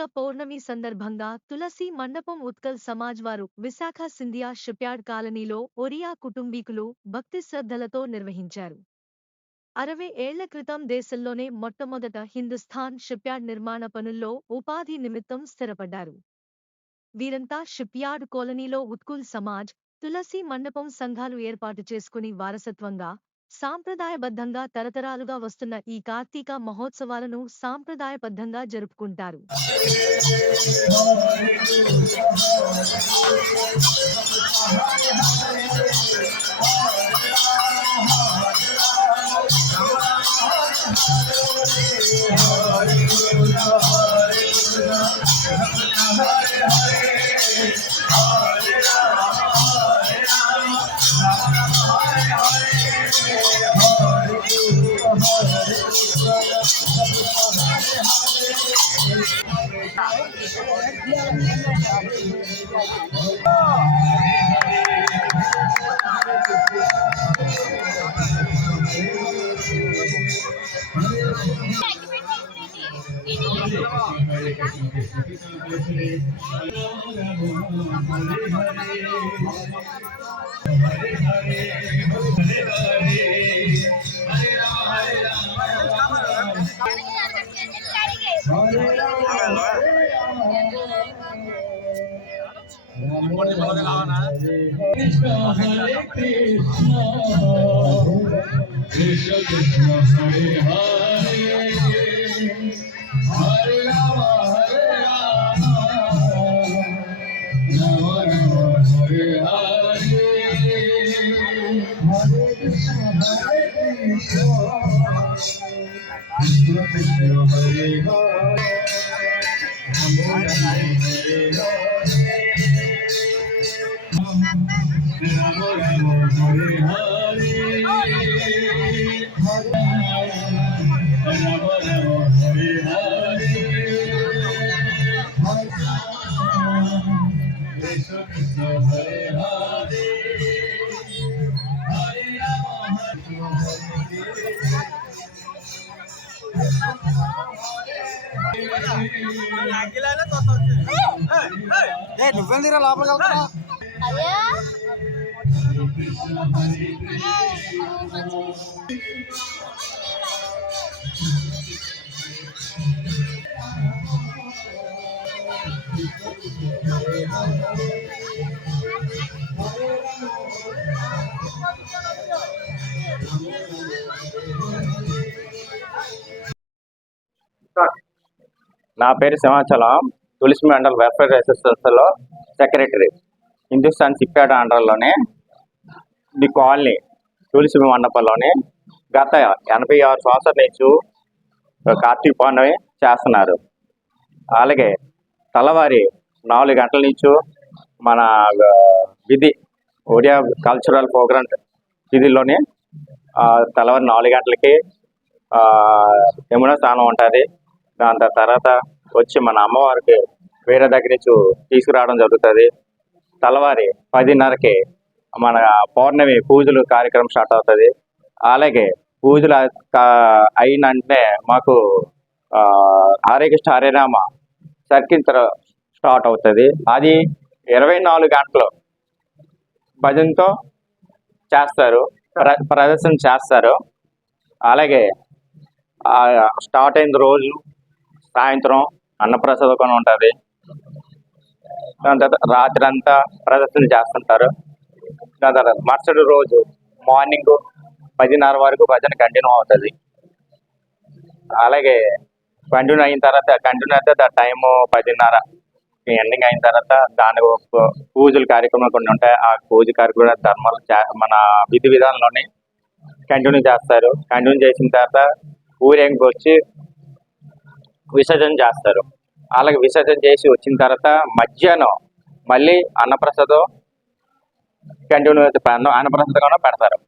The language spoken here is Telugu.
కార్తీక పౌర్ణమి సందర్భంగా తులసి మండపం ఉత్కల్ సమాజ్ వారు విశాఖ సింధియా షిప్యార్డ్ కాలనీలో ఒరియా కుటుంబీకులు భక్తి శ్రద్ధలతో నిర్వహించారు. 60 ఏళ్ల క్రితం దేశంలోనే మొట్టమొదట హిందుస్థాన్ షిప్యార్డ్ నిర్మాణ పనుల్లో ఉపాధి నిమిత్తం స్థిరపడ్డారు. వీరంతా షిప్యార్డ్ కాలనీలో ఉత్కుల్ సమాజ్, తులసి మండపం సంఘాలు ఏర్పాటు చేసుకుని వారసత్వంగా, సాంప్రదాయబద్ధంగా తరతరాలుగా వస్తున్న ఈ కార్తీక మహోత్సవాలను సాంప్రదాయబద్ధంగా జరుపుకుంటారు. Krishna Krishna Hare Hare Hare Rama Hare Rama Rama Rama Hare Hare Hare Krishna Hare Krishna Krishna Krishna Hare Hare Rama Rama Hare Hare Rama Rama Hare Hare నువ్వేందిరా లోపలికి వెళ్తున్నా నా పేరు సింహాచలం. తులసి మండల్ వెల్ఫేర్ అసోసియేషన్లో సెక్రటరీ. హిందుస్థాన్ షిప్యార్డ్ అండర్లోనే ది కాలనీ తులసి మండపంలోనే గత 86 సంవత్సరాల నుంచి కార్తీక పౌర్ణమి చేస్తున్నారు. అలాగే తెల్లవారి 4 గంటల నుంచి మన విధి ఒరియా కల్చరల్ ప్రోగ్రామ్ విధిలోనే తెల్లవారి 4 గంటలకి యమునా స్నానం ఉంటుంది. దాని తర్వాత వచ్చి మన అమ్మవారికి వేరే దగ్గర నుంచి తీసుకురావడం జరుగుతుంది. తెల్లవారి 10:30కి మన పౌర్ణమి పూజలు కార్యక్రమం స్టార్ట్ అవుతుంది. అలాగే పూజలు అయిన వెంటనే మాకు హరే కృష్ణ హరే రామ సర్కిల్ స్టార్ట్ అవుతుంది. అది 24 గంటలు భజనతో చేస్తారు, ప్రదర్శన చేస్తారు. అలాగే స్టార్ట్ అయిన రోజు సాయంత్రం అన్నప్రసాదం ఉంటుంది. దాని తర్వాత రాత్రి అంతా ప్రదర్శన చేస్తుంటారు. దాని తర్వాత మరుసటి రోజు మార్నింగ్ 10:30 వరకు భజన కంటిన్యూ అవుతుంది. అలాగే కంటిన్యూ అయిన తర్వాత టైము 10:30 ఎండింగ్ అయిన తర్వాత దాని పూజల కార్యక్రమాలు కొన్ని ఉంటాయి. ఆ పూజ కార్యక్రమం ధర్మాలు మన విధి విధానంలోనే కంటిన్యూ చేస్తారు. కంటిన్యూ చేసిన తర్వాత ఊరేగింపు వచ్చి విసర్జన చేస్తారు. అలాగే విసర్జన చేసి వచ్చిన తర్వాత మధ్యాహ్నం మళ్ళీ అన్నప్రసాదం కంటిన్యూ అన్నప్రసాదం పెడతారు.